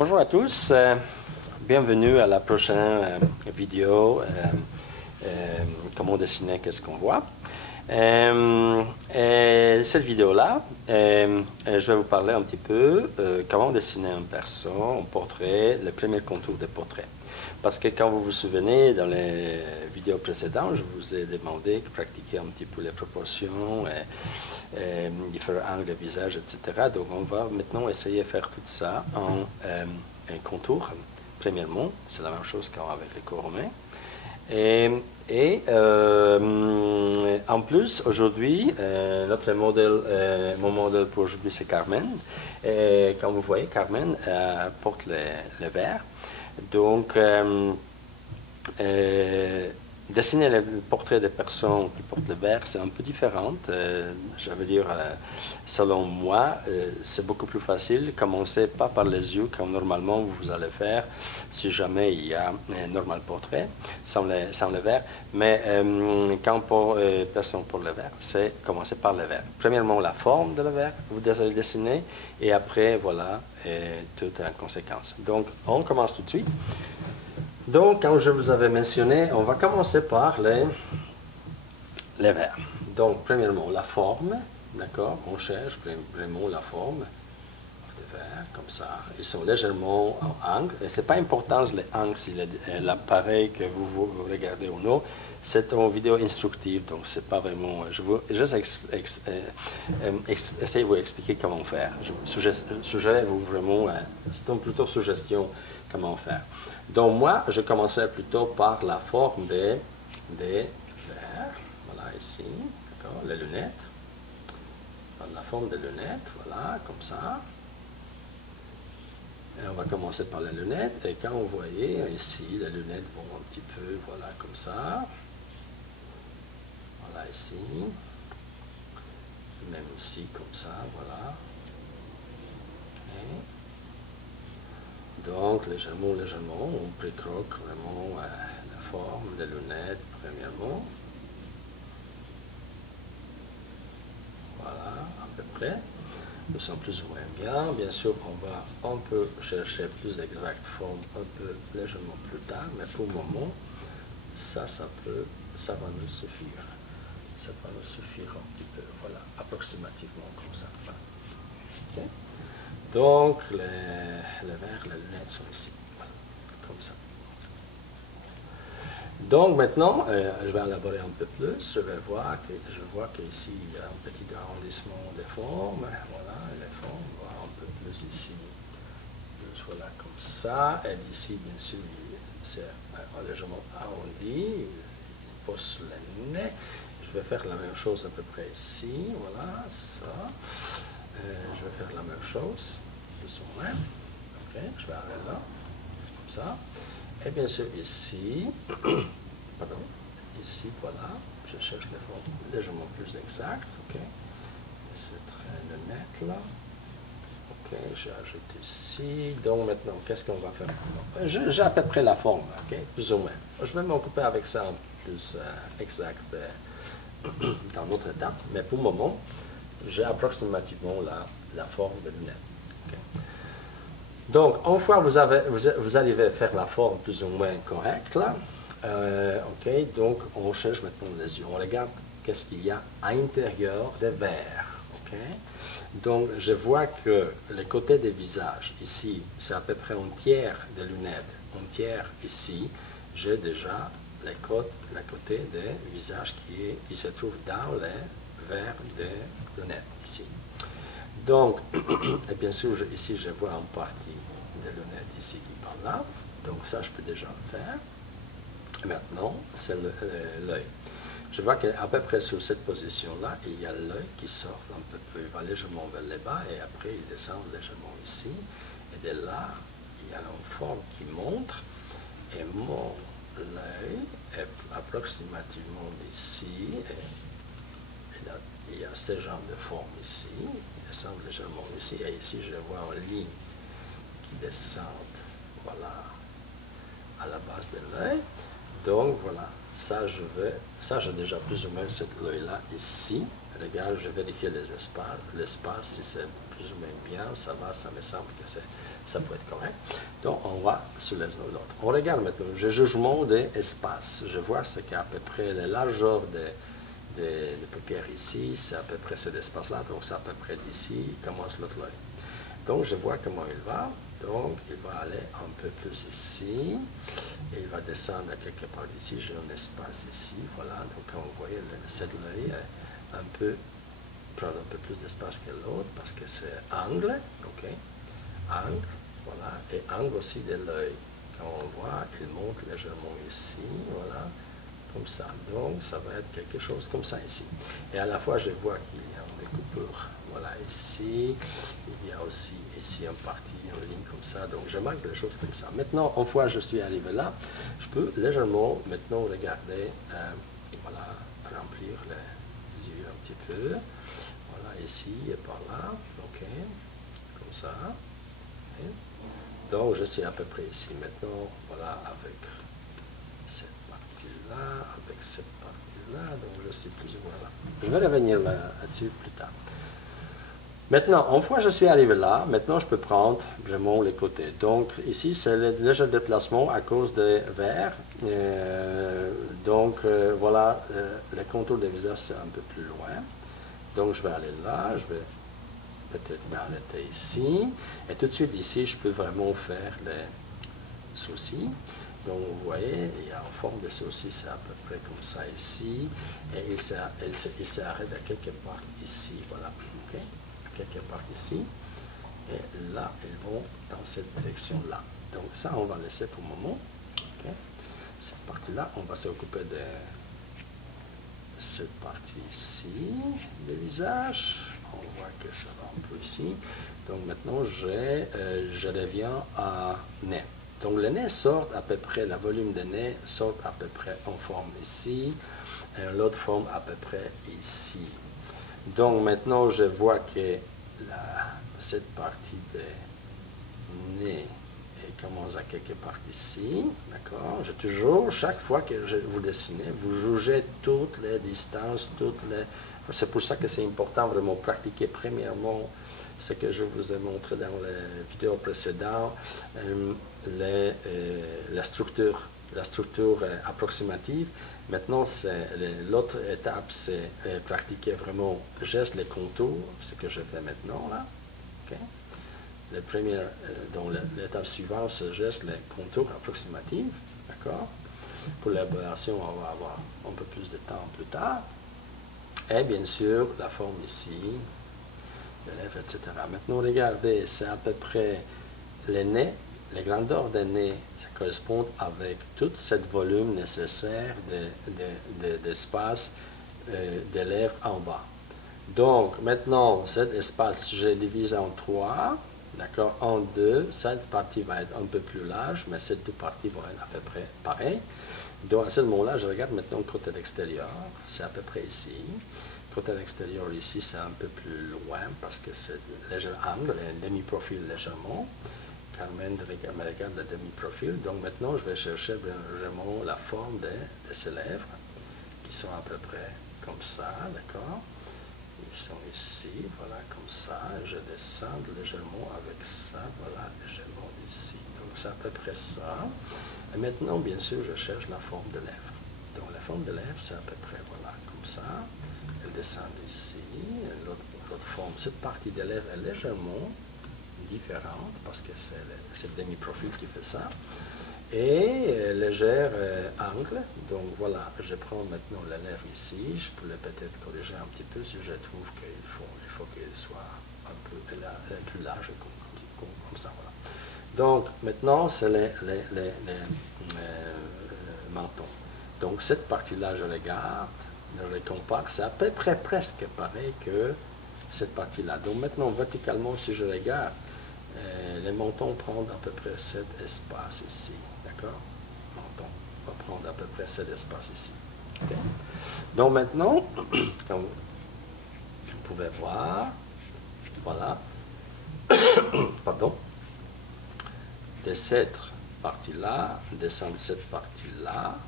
Bonjour à tous, bienvenue à la prochaine vidéo, comment dessiner, qu'est-ce qu'on voit. Cette vidéo-là, je vais vous parler un petit peu comment dessiner un perso, un portrait, le premier contour de portrait. Parce que quand vous vous souvenez, dans les vidéos précédentes, je vous ai demandé de pratiquer un petit peu les proportions, différents angles, visage, etc. Donc on va maintenant essayer de faire tout ça en un contour. Premièrement, c'est la même chose qu'avec les corps romains. En plus, aujourd'hui, notre modèle, mon modèle pour aujourd'hui, c'est Carmen. Et comme vous voyez, Carmen porte les verres. Donc, dessiner le portrait des personnes qui portent le verre, c'est un peu différent. Je veux dire, selon moi, c'est beaucoup plus facile. Commencez pas par les yeux, comme normalement vous allez faire si jamais il y a un normal portrait, sans le verre. Mais quand pour personne pour le verre, c'est commencer par le verre. Premièrement, la forme de le verre, vous allez dessiner, et après, voilà, tout en conséquence. Donc, on commence tout de suite. Donc, comme je vous avais mentionné, on va commencer par les verres. Donc, premièrement, la forme, d'accord? On cherche vraiment la forme des verres, comme ça. Ils sont légèrement en angle. Et ce n'est pas important les angles, si l'appareil que vous regardez ou non. C'est une vidéo instructive, donc c'est pas vraiment... Je veux juste essayer de vous expliquer comment faire. Je suggère vraiment, c'est plutôt suggestion comment faire. Donc moi, je commencerai plutôt par la forme des verres. Voilà, ici, d'accord, les lunettes. La forme des lunettes, voilà, comme ça. Et on va commencer par les lunettes. Et quand vous voyez ici, les lunettes vont un petit peu, voilà, comme ça. Voilà, ici. Même ici, comme ça, voilà. Okay. Donc, légèrement, on précroque vraiment la forme des lunettes, premièrement. Voilà, à peu près. Nous sommes plus ou moins bien. Bien sûr, on peut chercher plus exacte forme un peu légèrement plus tard, mais pour le moment, ça va nous suffire. Ça va nous suffire un petit peu, voilà, approximativement comme ça. Okay. Donc, les verres, les lunettes sont ici, voilà, comme ça. Donc, maintenant, je vais élaborer un peu plus. Je vois qu'ici, il y a un petit arrondissement des formes. Voilà, les formes, on voit un peu plus ici. Plus, voilà, comme ça. Et ici, bien sûr, c'est légèrement arrondi. Il pose le nez. Je vais faire la même chose à peu près ici. Voilà, ça. Je vais faire la même chose, plus ou moins. Ok, je vais arrêter là, comme ça. Et bien sûr ici, pardon, ici, voilà, je cherche les formes légèrement plus exactes. Ok, c'est très net là. Ok, j'ajoute ici. Donc maintenant, qu'est-ce qu'on va faire? J'ai à peu près la forme, ok, plus ou moins. Je vais m'occuper avec ça en plus exact dans notre étape, mais pour le moment, j'ai approximativement la forme de lunettes. Okay. Donc, une fois vous arrivez à faire la forme plus ou moins correcte, là, ok, donc on cherche maintenant les yeux. On regarde qu'est-ce qu'il y a à l'intérieur des verres. Okay. Donc, je vois que le côté des visages, ici, c'est à peu près un tiers des lunettes. Un tiers ici, j'ai déjà le côté des visages qui se trouve dans les verres des lunettes, ici. Donc, et bien sûr, ici, je vois en partie des lunettes ici qui partent là. Donc, ça, je peux déjà le faire. Maintenant, c'est l'œil. Je vois qu'à peu près sur cette position-là, il y a l'œil qui sort un peu, il va légèrement vers le bas, et après, il descend légèrement ici. Et de là, il y a une forme qui montre, et mon l'œil est approximativement ici, et il y a ce genre de forme ici, qui descend légèrement ici, et ici je vois une ligne qui descend, voilà, à la base de l'œil. Donc voilà, ça j'ai déjà plus ou moins cet œil-là ici, regarde, je vérifie l'espace, si c'est plus ou moins bien, ça va, ça me semble que ça peut être correct. Donc, on va sur l'autre. On regarde maintenant, je jugement des espaces. Je vois ce qu'à peu près la largeur de paupières ici, c'est à peu près cet espace-là, donc c'est à peu près d'ici, commence l'autre œil. Donc, je vois comment il va. Donc, il va aller un peu plus ici, et il va descendre à quelque part ici. J'ai un espace ici, voilà. Donc, quand vous voyez, cet œil prendre un peu plus d'espace que l'autre, parce que c'est angle, ok? Angle, voilà. Et angle aussi de l'œil. Quand on voit, il monte légèrement ici, voilà. Comme ça. Donc, ça va être quelque chose comme ça ici. Et à la fois, je vois qu'il y a une coupure, voilà, ici. Il y a aussi ici une partie en ligne comme ça. Donc, je marque des choses comme ça. Maintenant, une fois que je suis arrivé là, je peux légèrement maintenant regarder, voilà, remplir les yeux un petit peu. Voilà, ici et par là. OK. Comme ça. Okay. Donc, je suis à peu près ici. Maintenant, voilà, avec là, avec cette partie-là, donc je suis plus ou moins là. Je vais revenir là-dessus plus tard. Maintenant, une fois que je suis arrivé là, maintenant je peux prendre vraiment les côtés. Donc ici, c'est le léger déplacement à cause des verres. Voilà, le contour des visages, c'est un peu plus loin. Donc je vais aller là, je vais peut-être m'arrêter ici. Et tout de suite ici, je peux vraiment faire les sourcils. Donc, vous voyez, il y a en forme de saucisse, c'est à peu près comme ça ici, et il s'arrête à quelque part ici, voilà, ok, à quelque part ici, et là, ils vont dans cette direction-là. Donc, ça, on va laisser pour le moment, ok. Cette partie-là, on va s'occuper de cette partie ici, du visage, on voit que ça va un peu ici. Donc, maintenant, je reviens à nez. Donc, le nez sort à peu près, le volume de nez sort à peu près en forme ici, et l'autre forme à peu près ici. Donc, maintenant, je vois que cette partie de nez commence à quelque part ici, d'accord? J'ai toujours, chaque fois que vous dessinez, vous jugez toutes les distances, c'est pour ça que c'est important vraiment pratiquer premièrement ce que je vous ai montré dans les vidéos précédentes, la structure approximative. Maintenant, l'autre étape, c'est pratiquer vraiment juste les contours, ce que je fais maintenant là. Okay? Donc l'étape suivante, c'est juste les contours approximatifs, d'accord? Pour l'élaboration, on va avoir un peu plus de temps plus tard. Et bien sûr, la forme ici, les lèvres, etc. Maintenant, regardez, c'est à peu près les nez, les grandeurs des nez, ça correspond avec tout ce volume nécessaire d'espace des lèvres en bas. Donc, maintenant, cet espace, je divise en trois, d'accord, en deux. Cette partie va être un peu plus large, mais ces deux parties vont être à peu près pareilles. Donc, à ce moment-là, je regarde maintenant le côté extérieur, c'est à peu près ici. Côté extérieur ici, c'est un peu plus loin parce que c'est léger angle, un demi-profil légèrement. Carmen me regarde le demi-profil. Donc maintenant, je vais chercher vraiment la forme de ces lèvres qui sont à peu près comme ça, d'accord? Ils sont ici, voilà, comme ça. Je descends légèrement avec ça, voilà, légèrement ici. Donc c'est à peu près ça. Et maintenant, bien sûr, je cherche la forme de lèvres. Donc la forme de lèvres, c'est à peu près, voilà, comme ça. Elle descend ici, l'autre forme, cette partie des lèvres est légèrement différente parce que c'est le demi-profil qui fait ça. Et légère angle, donc voilà, je prends maintenant la lèvre ici, je peux peut-être corriger un petit peu si je trouve qu'il faut qu'elle soit un peu plus large comme ça, voilà. Donc maintenant, c'est les mentons. Donc cette partie-là, je regarde, je les compare, c'est à peu près presque pareil que cette partie-là. Donc maintenant, verticalement, si je regarde, les mentons prennent à peu près cet espace ici, d'accord? Menton va prendre à peu près cet espace ici. Okay? Donc maintenant, comme vous pouvez voir, voilà, pardon, de cette partie-là, descendre cette partie-là,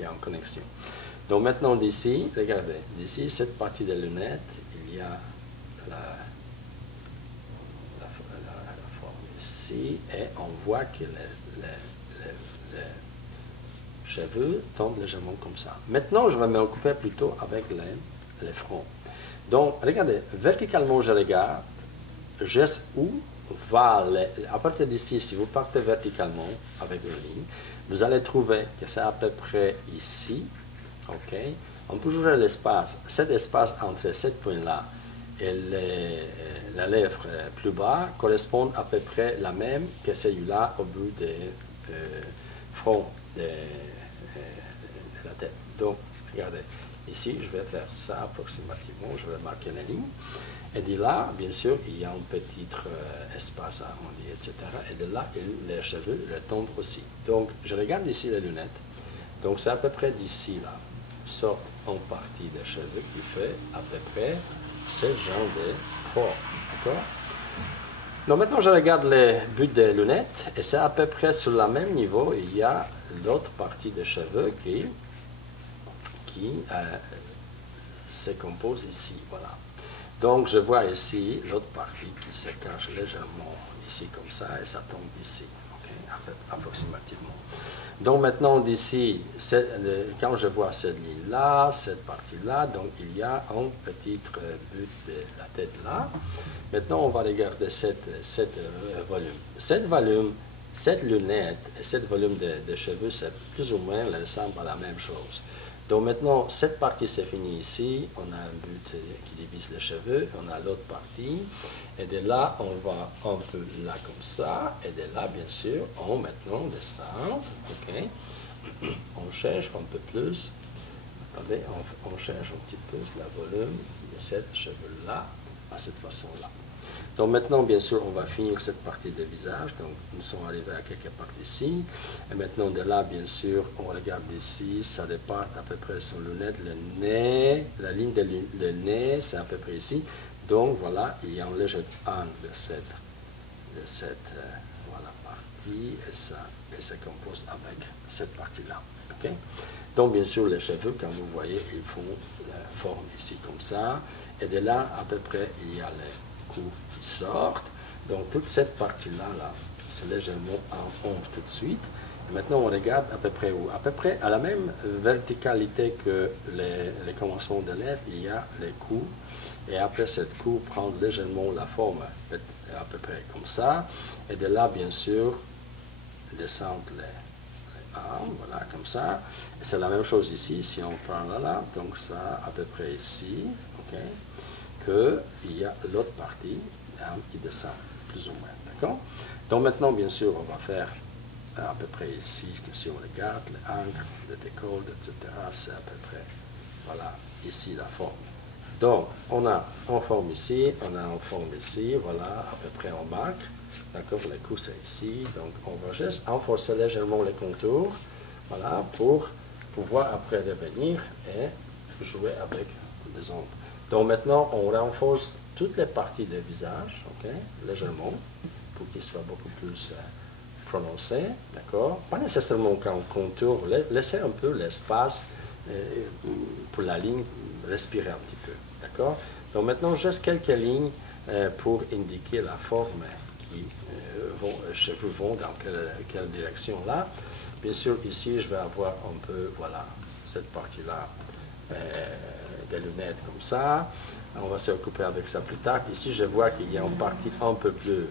et en connexion. Donc maintenant d'ici, regardez, d'ici, cette partie des lunettes, il y a la forme ici, et on voit que les cheveux tombent légèrement comme ça. Maintenant, je vais m'occuper plutôt avec les fronts. Donc, regardez, verticalement, je regarde, où va, à partir d'ici, si vous partez verticalement avec une ligne, vous allez trouver que c'est à peu près ici, ok? On peut jouer l'espace, cet espace entre ce point-là et la lèvre plus bas correspond à peu près la même que celui-là au bout des fronts de la tête. Donc, regardez, ici, je vais faire ça approximativement, je vais marquer la ligne. Et de là, bien sûr, il y a un petit espace arrondi, etc. Et de là, les cheveux retombent aussi. Donc, je regarde ici les lunettes. Donc, c'est à peu près d'ici, là, sort en partie des cheveux qui fait à peu près ce genre de forme. D'accord? Donc, maintenant, je regarde les buts des lunettes. Et c'est à peu près sur le même niveau. Il y a l'autre partie des cheveux qui se compose ici. Voilà. Donc, je vois ici l'autre partie qui se cache légèrement ici comme ça et ça tombe ici, okay, approximativement. Donc, maintenant, d'ici, quand je vois cette ligne-là, cette partie-là, donc il y a un petit but de la tête là. Maintenant, on va regarder cette volume. Cette lunette et cette volume de cheveux, c'est plus ou moins ressemble à la même chose. Donc maintenant, cette partie c'est fini ici, on a un but qui divise les cheveux, on a l'autre partie, et de là, on va un peu là comme ça, et de là, bien sûr, on maintenant descend, ok, on cherche un peu plus, attendez, on cherche un petit peu le volume de cette cheveux-là, à cette façon-là. Donc maintenant, bien sûr, on va finir cette partie du visage. Donc, nous sommes arrivés à quelque part ici. Et maintenant, de là, bien sûr, on regarde ici, ça départ à peu près sur le lunette, le nez, la ligne de le nez, c'est à peu près ici. Donc, voilà, il y a un léger angle de cette voilà, partie, et ça compose avec cette partie-là. Okay? Donc, bien sûr, les cheveux, comme vous voyez, ils font la forme ici comme ça. Et de là, à peu près, il y a les coups qui sortent. Donc, toute cette partie-là, là, c'est légèrement en ombre tout de suite. Et maintenant, on regarde à peu près où? À peu près à la même verticalité que les commencements de lèvres, il y a les coups. Et après, cette coupe prend légèrement la forme, à peu près comme ça. Et de là, bien sûr, descendent les armes, voilà, comme ça. Et c'est la même chose ici, si on prend là, donc ça, à peu près ici, ok, qu'il y a l'autre partie, qui descend, plus ou moins, d'accord? Donc maintenant, bien sûr, on va faire à peu près ici, que si on regarde, les angles, le décolle, etc., c'est à peu près, voilà, ici la forme. Donc, on a en forme ici, on a en forme ici, voilà, à peu près on marque, d'accord, le cou c'est ici, donc on va juste renforcer légèrement les contours, voilà, pour pouvoir après revenir et jouer avec les ombres. Donc maintenant, on renforce toutes les parties du visage, ok, légèrement, pour qu'il soit beaucoup plus prononcé, d'accord, pas nécessairement quand on contourne, laissez un peu l'espace pour la ligne respirer un petit peu. D'accord? Donc maintenant, juste quelques lignes pour indiquer la forme qui les cheveux vont dans quelle direction là. Bien sûr, ici, je vais avoir un peu, voilà, cette partie-là des lunettes comme ça. On va s'occuper avec ça plus tard. Ici, je vois qu'il y a une partie un peu plus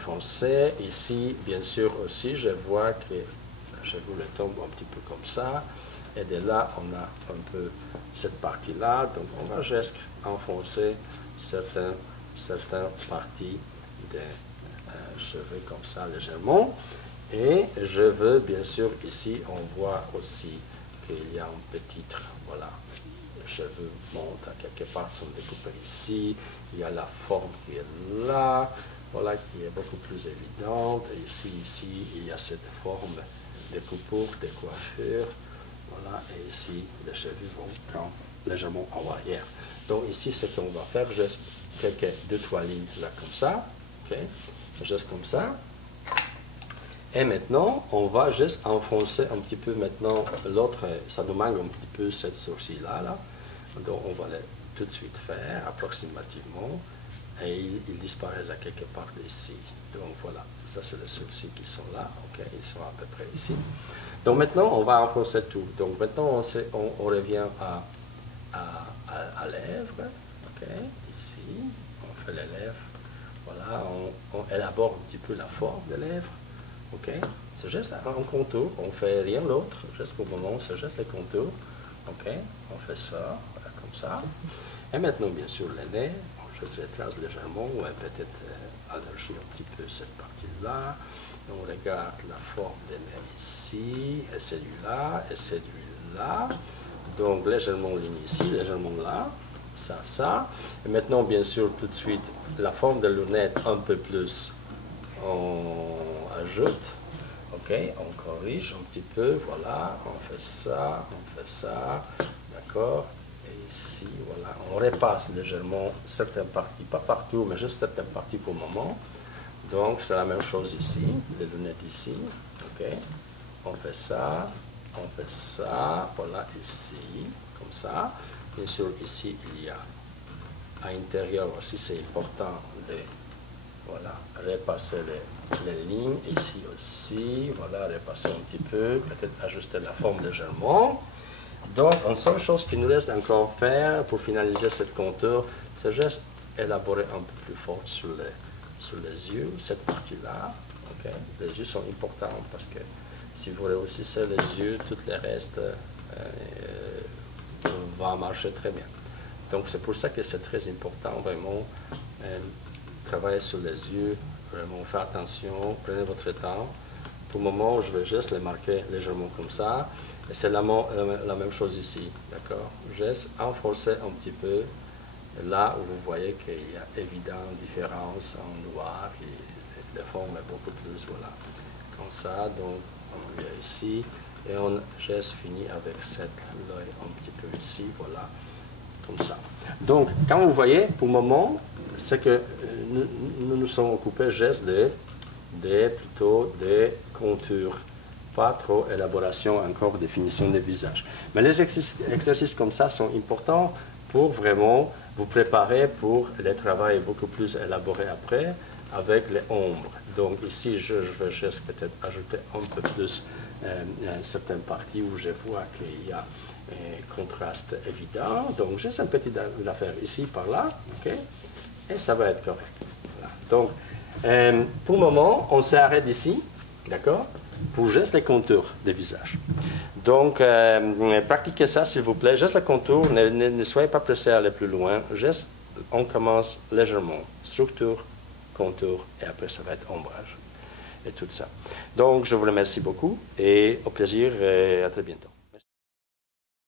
foncée. Ici, bien sûr, aussi, je vois que le cheveu le tombe un petit peu comme ça. Et de là, on a un peu cette partie-là. Donc, on va juste enfoncer certaines parties des cheveux comme ça légèrement. Et je veux, bien sûr, ici, on voit aussi qu'il y a un petit, voilà, les cheveux montent à quelque part, sont découpés ici. Il y a la forme qui est là, voilà, qui est beaucoup plus évidente. Et ici, il y a cette forme de coupure, de coiffure. Voilà, et ici, les cheveux vont légèrement en arrière. Donc ici, ce qu'on va faire, juste quelques 2-3 lignes là comme ça, ok, juste comme ça. Et maintenant, on va juste enfoncer un petit peu maintenant l'autre, ça nous manque un petit peu cette sourcil là, là. Donc on va les tout de suite faire, approximativement, et ils disparaissent à quelque part ici. Donc voilà, ça c'est les sourcils qui sont là, ok, ils sont à peu près ici. Donc maintenant, on va enfoncer tout. Donc maintenant, on revient à lèvres, ok, ici, on fait les lèvres, voilà, on élabore un petit peu la forme des lèvres, ok. C'est juste un contour, on ne fait rien d'autre, juste pour le moment, c'est juste les contours, ok, on fait ça, voilà, comme ça. Et maintenant, bien sûr, les nez, on juste retrace légèrement, ou peut-être élargir un petit peu cette partie-là. On regarde la forme des nez ici, et celui-là, et celui-là. Donc, légèrement ligne ici, légèrement là, ça. Et maintenant, bien sûr, tout de suite, la forme de lunettes un peu plus, on ajoute. Ok, on corrige un petit peu, voilà, on fait ça, d'accord. Et ici, voilà, on repasse légèrement certaines parties, pas partout, mais juste certaines parties pour le moment. Donc, c'est la même chose ici, les lunettes ici, ok. On fait ça, voilà, ici, comme ça. Bien sûr, ici, il y a, à l'intérieur aussi, c'est important de, voilà, repasser les lignes, ici aussi, voilà, repasser un petit peu, peut-être ajuster la forme légèrement. Donc, une seule chose qu'il nous reste encore faire pour finaliser cette contour, c'est juste élaborer un peu plus fort sur les yeux, cette partie-là. Okay. Les yeux sont importants parce que si vous réussissez les yeux, tout le reste va marcher très bien. Donc, c'est pour ça que c'est très important, vraiment, travailler sur les yeux, vraiment faire attention, prenez votre temps. Pour le moment, je vais juste les marquer légèrement comme ça. Et c'est la même chose ici, d'accord? Juste enfoncer un petit peu là où vous voyez qu'il y a évidente différence en noir et la forme est beaucoup plus, voilà, comme ça. Donc, on vient ici et on juste fini avec l'œil un petit peu ici, voilà, comme ça. Donc, quand vous voyez, pour le moment, c'est que nous sommes occupés juste plutôt des contours, pas trop élaboration, encore définition des visages. Mais les exercices comme ça sont importants pour vraiment vous préparer pour les travaux beaucoup plus élaborés après avec les ombres. Donc ici, je vais juste peut-être ajouter un peu plus certaines parties où je vois qu'il y a un contraste évident. Donc juste un petit affaire ici, par là, ok, et ça va être correct. Voilà. Donc, pour le moment, on s'arrête ici, d'accord, pour juste les contours des visages. Donc, pratiquez ça, s'il vous plaît, juste le contour, ne soyez pas pressés à aller plus loin, juste, on commence légèrement, structure, contour, et après ça va être ombrage, et tout ça. Donc, je vous remercie beaucoup, et au plaisir, et à très bientôt.